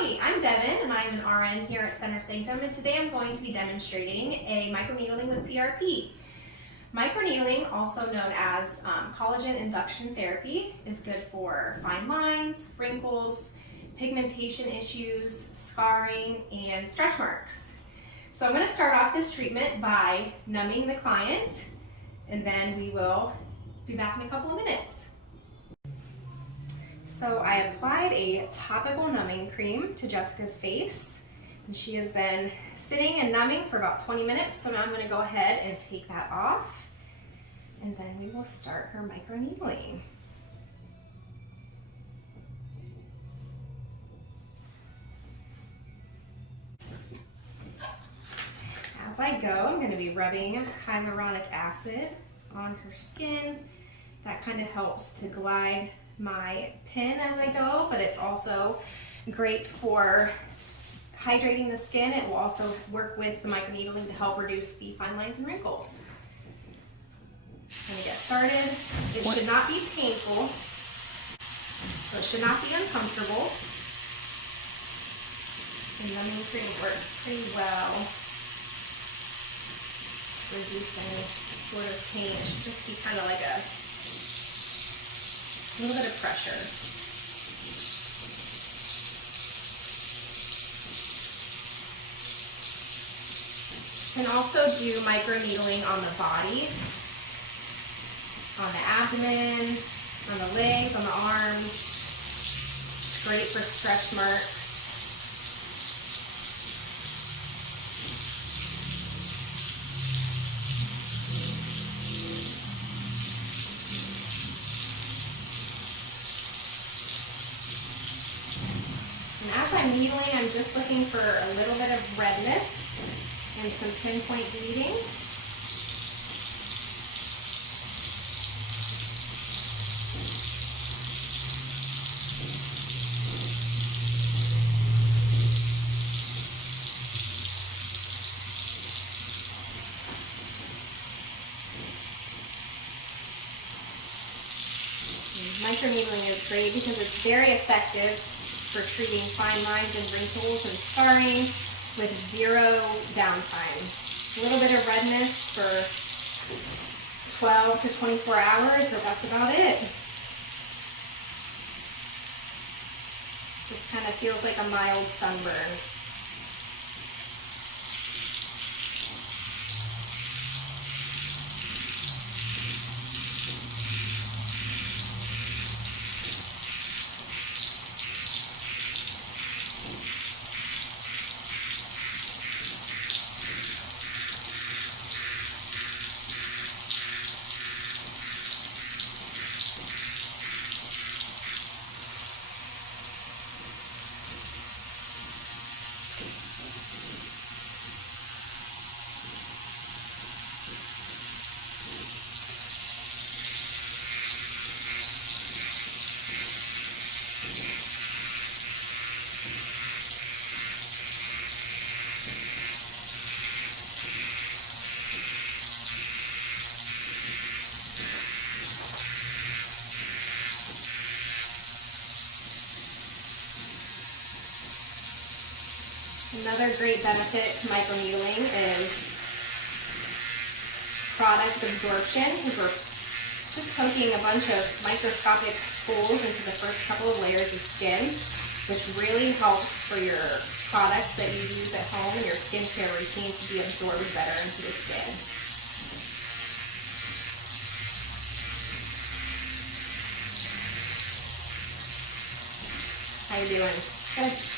Hi, I'm Devin and I'm an RN here at CenterSanctum, and today I'm going to be demonstrating a microneedling with PRP. Microneedling, also known as collagen induction therapy, is good for fine lines, wrinkles, pigmentation issues, scarring, and stretch marks. So I'm going to start off this treatment by numbing the client, and then we will be back in a couple of minutes. So I applied a topical numbing cream to Jessica's face, and she has been sitting and numbing for about 20 minutes, so now I'm going to go ahead and take that off, and then we will start her microneedling. As I go, I'm going to be rubbing hyaluronic acid on her skin. That kind of helps to glide my pin as I go, but it's also great for hydrating the skin. It will also work with the microneedling to help reduce the fine lines and wrinkles. I'm going to get started. It should not be painful, so it should not be uncomfortable. The numbing cream works pretty well, reduce any sort of pain. It should just be kind of like a little bit of pressure. You can also do microneedling on the body, on the abdomen, on the legs, on the arms. It's great for stretch marks. And as I'm needling, I'm just looking for a little bit of redness and some pinpoint bleeding. Microneedling is great because it's very effective for treating fine lines and wrinkles and scarring with zero downtime. A little bit of redness for 12 to 24 hours, but that's about it. Just kind of feels like a mild sunburn. Another great benefit to microneedling is product absorption, because we're just poking a bunch of microscopic holes into the first couple of layers of skin, which really helps for your products that you use at home and your skincare routine to be absorbed better into the skin. How you doing? Good.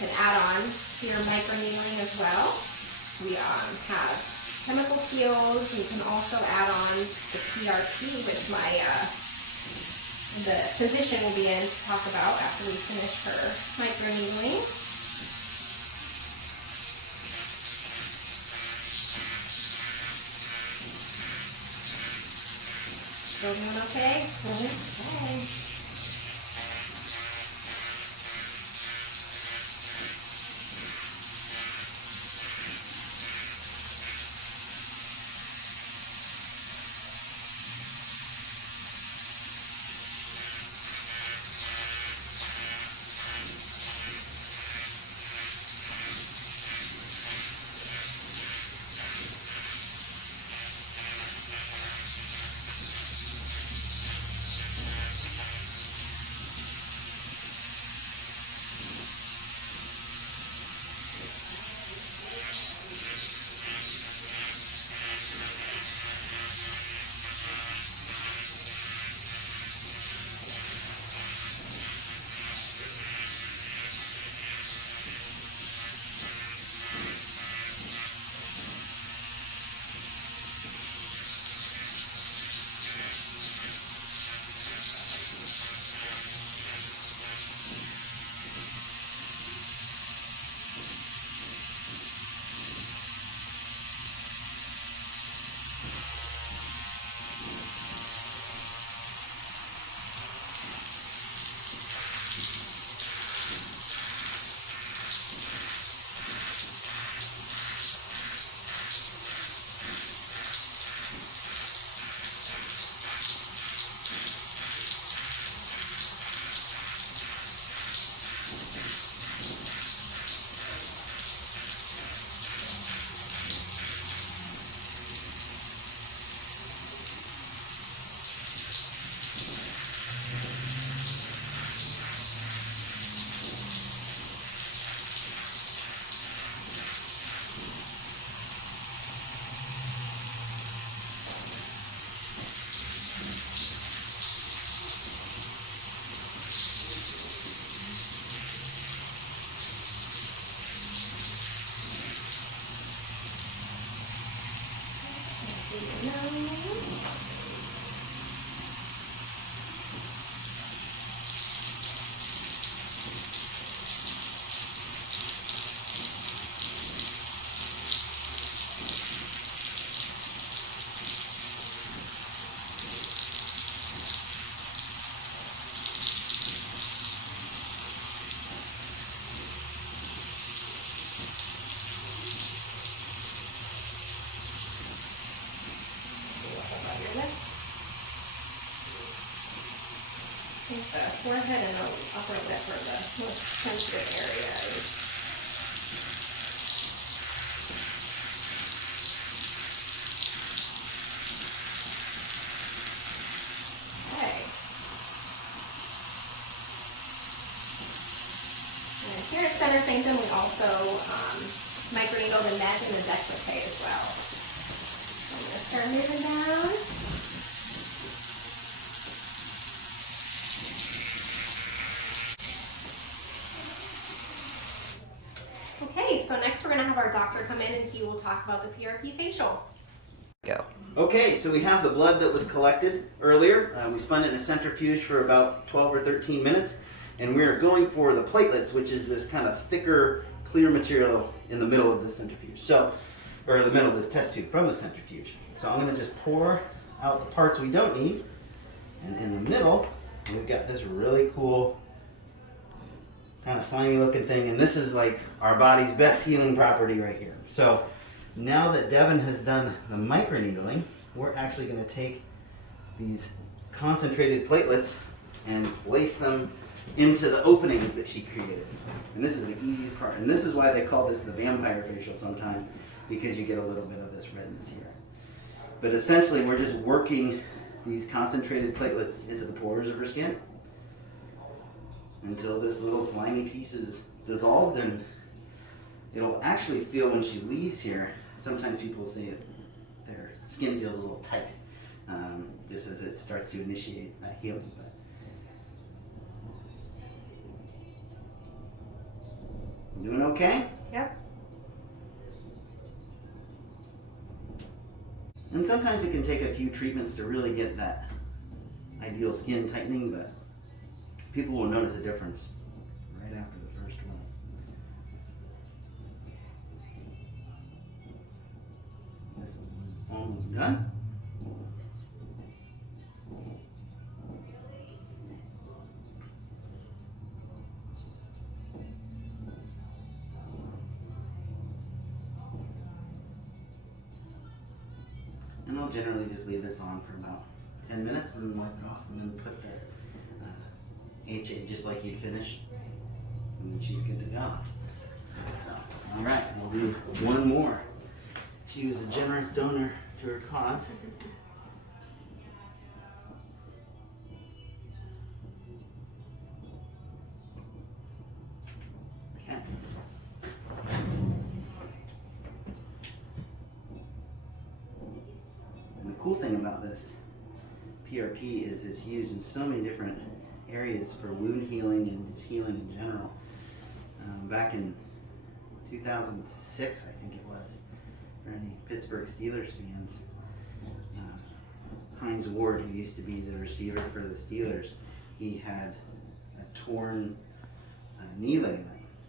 can add on to your microneedling as well. We have chemical peels. You can also add on the PRP, which the physician will be in to talk about after we finish her microneedling. Still doing okay? Okay. I think the forehead and the upper lip are the most sensitive areas. Okay. And here at CenterSanctum, we also microneedle the neck and the décolleté as well. So I'm going to start moving down. Okay, so next we're going to have our doctor come in and he will talk about the PRP facial. Go. Okay, so we have the blood that was collected earlier. We spun it in a centrifuge for about 12 or 13 minutes, and we're going for the platelets, which is this kind of thicker, clear material in the middle of the centrifuge. So, or the middle of this test tube from the centrifuge. So I'm going to just pour out the parts we don't need, and in the middle, we've got this really cool kind of slimy looking thing, and this is like our body's best healing property right here. So now that Devin has done the microneedling, we're actually going to take these concentrated platelets and place them into the openings that she created. And this is the easiest part, and this is why they call this the vampire facial sometimes, because you get a little bit of this redness here. But essentially we're just working these concentrated platelets into the pores of her skin until this little slimy piece is dissolved, and it'll actually feel when she leaves here. Sometimes people say their skin feels a little tight, just as it starts to initiate that healing. But Doing okay? Yep. And sometimes it can take a few treatments to really get that ideal skin tightening, but people will notice a difference right after the first one. This one's almost done. And I'll generally just leave this on for about 10 minutes and then wipe it off and then put the HA just like you'd finished. And then she's good to go. So, all right, we'll do one more. She was a generous donor to her cause. Okay. And the cool thing about this PRP is it's used in so many different areas for wound healing and just healing in general. Back in 2006, I think it was, for any Pittsburgh Steelers fans, Heinz Ward, who used to be the receiver for the Steelers, he had a torn knee ligament,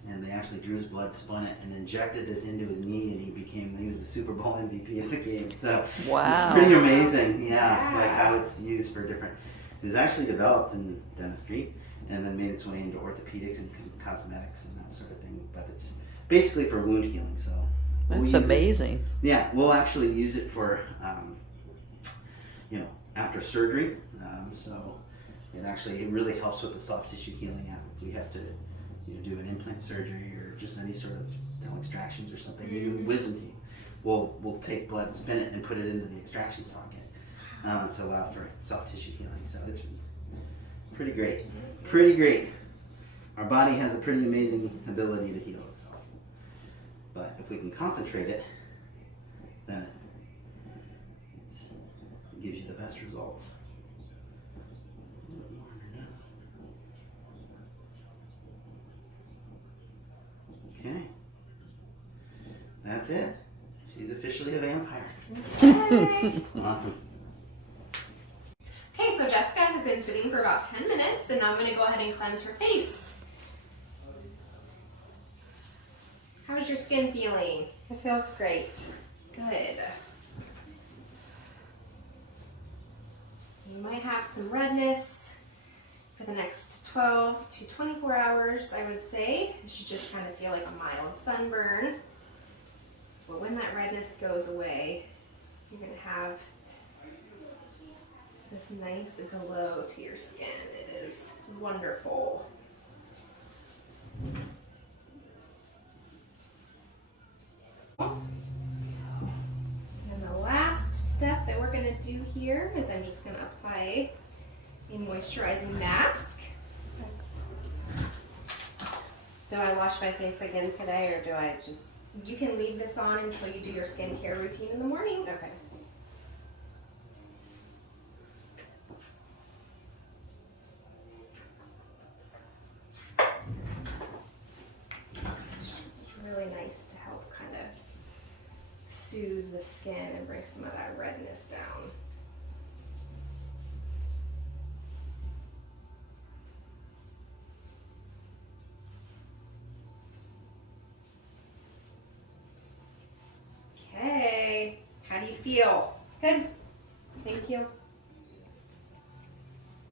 and they actually drew his blood, spun it, and injected this into his knee, and he was the Super Bowl MVP of the game. So wow. It's pretty amazing, yeah, like how it's used for different. It was actually developed in dentistry and then made its way into orthopedics and cosmetics and that sort of thing. But it's basically for wound healing. So that's amazing. Yeah, we'll actually use it for, after surgery. So it really helps with the soft tissue healing. If we have to do an implant surgery or just any sort of dental extractions or something, even wisdom teeth, we'll take blood, spin it, and put it into the extraction socket to allow for soft tissue healing. So it's pretty great. Pretty great. Our body has a pretty amazing ability to heal itself. But if we can concentrate it, then it gives you the best results. Okay. That's it. She's officially a vampire. Yay. Awesome. Okay, so Jessica has been sitting for about 10 minutes, and now I'm going to go ahead and cleanse her face. How's your skin feeling? It feels great. Good. You might have some redness for the next 12 to 24 hours, I would say. You should just kind of feel like a mild sunburn. But when that redness goes away, you're going to have this nice glow to your skin. It is wonderful. And the last step that we're going to do here is I'm just going to apply a moisturizing mask. Do I wash my face again today, or do I just... You can leave this on until you do your skincare routine in the morning. Okay. It's really nice to help kind of soothe the skin and bring some of that redness down. Okay, how do you feel?